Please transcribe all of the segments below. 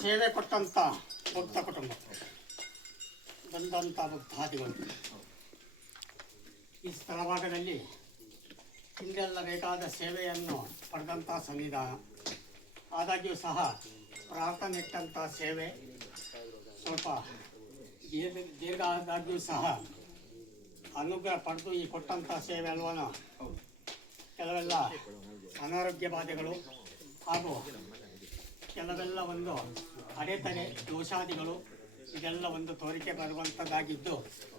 ಸೇವೆ ಕೊಟ್ಟಂಥ ಭಕ್ತ ಕುಟುಂಬ ಬಂದಂಥ ಭಕ್ತಾದಿಗಳು ಈ ಸ್ಥಳಭಾಗದಲ್ಲಿ ಹಿಂದೆಲ್ಲ ಬೇಕಾದ ಸೇವೆಯನ್ನು ಪಡೆದಂಥ ಸನ್ನಿಧಾನ. ಆದಾಗ್ಯೂ ಸಹ ಪ್ರಾರ್ಥನೆ ಇಟ್ಟಂಥ ಸೇವೆ ಸ್ವಲ್ಪ ದೀರ್ಘ ಆದಾಗ್ಯೂ ಸಹ ಅನುಗ್ರಹ ಪಡೆದು ಈ ಕೊಟ್ಟಂಥ ಸೇವೆ ಅಲ್ವನ ಕೆಲವೆಲ್ಲ ಅನಾರೋಗ್ಯ ಬಾಧೆಗಳು ಹಾಗೂ ಕೆಲವೆಲ್ಲ ಒಂದು ಅಡೆತಡೆ ದೋಷಾದಿಗಳು ಇದೆಲ್ಲ ಒಂದು ತೋರಿಕೆ ಬರುವಂಥದ್ದಾಗಿದ್ದು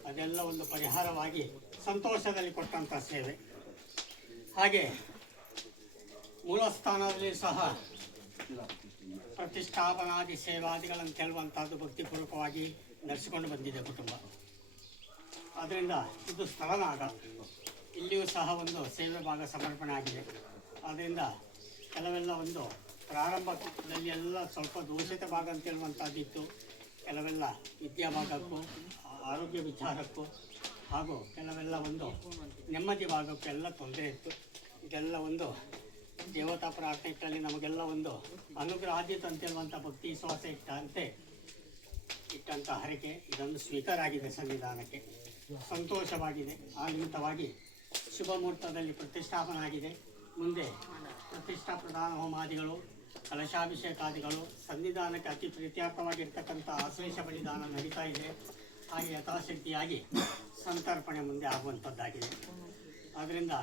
ಅದೆಲ್ಲ ಒಂದು ಪರಿಹಾರವಾಗಿ ಸಂತೋಷದಲ್ಲಿ ಕೊಟ್ಟಂಥ ಸೇವೆ. ಹಾಗೆ ಮೂಲ ಸ್ಥಾನದಲ್ಲಿ ಸಹ ಪ್ರತಿಷ್ಠಾಪನಾದಿ ಸೇವಾದಿಗಳನ್ನು ಕೇಳುವಂಥದ್ದು ಭಕ್ತಿಪೂರ್ವಕವಾಗಿ ನಡೆಸಿಕೊಂಡು ಬಂದಿದೆ ಕುಟುಂಬ. ಆದ್ದರಿಂದ ಇದು ಸ್ಥಳನಾಗ ಇಲ್ಲಿಯೂ ಸಹ ಒಂದು ಸೇವೆ ಭಾಗ ಸಮರ್ಪಣೆ ಆಗಿದೆ. ಆದ್ದರಿಂದ ಕೆಲವೆಲ್ಲ ಒಂದು ಪ್ರಾರಂಭದಲ್ಲಿ ಎಲ್ಲ ಸ್ವಲ್ಪ ದೂಷಿತ ಭಾಗ ಅಂತ ಹೇಳುವಂಥದ್ದಿತ್ತು. ಕೆಲವೆಲ್ಲ ವಿದ್ಯಾಭಾಗಕ್ಕೂ ಆರೋಗ್ಯ ವಿಚಾರಕ್ಕೂ ಹಾಗೂ ಕೆಲವೆಲ್ಲ ಒಂದು ನೆಮ್ಮದಿ ಭಾಗಕ್ಕೆಲ್ಲ ತೊಂದರೆ ಇತ್ತು. ಇದೆಲ್ಲ ಒಂದು ದೇವತಾ ಪ್ರಾರ್ಥನೆಗಳಲ್ಲಿ ನಮಗೆಲ್ಲ ಒಂದು ಅನುಗ್ರಹ ಆದ್ಯತೆ ಅಂತ ಹೇಳುವಂಥ ಭಕ್ತಿ ವಿಶ್ವಾಸ ಇಟ್ಟಂಥ ಹರಕೆ ಇದೊಂದು ಸ್ವೀಕಾರ ಆಗಿದೆ ಸನ್ನಿಧಾನಕ್ಕೆ. ಸಂತೋಷವಾಗಿದೆ. ಆ ನಿಮಿತ್ತವಾಗಿ ಶುಭ ಮುಹೂರ್ತದಲ್ಲಿ ಪ್ರತಿಷ್ಠಾಪನೆ ಆಗಿದೆ. ಮುಂದೆ ಪ್ರತಿಷ್ಠಾ ಪ್ರಧಾನ ಹೋಮಾದಿಗಳು ಕಲಶಾಭಿಷೇಕಾದಿಗಳು ಸನ್ನಿಧಾನಕ್ಕೆ ಅತಿ ಪ್ರೀತ್ಯಾರ್ಥವಾಗಿರ್ತಕ್ಕಂಥ ಆಶ್ಲೇಷ ಬಲಿದಾನ ನಡೀತಾ ಇದೆ. ಹಾಗೆ ಯಥಾಶಕ್ತಿಯಾಗಿ ಸಂತರ್ಪಣೆ ಮುಂದೆ ಆಗುವಂಥದ್ದಾಗಿದೆ. ಆದ್ದರಿಂದ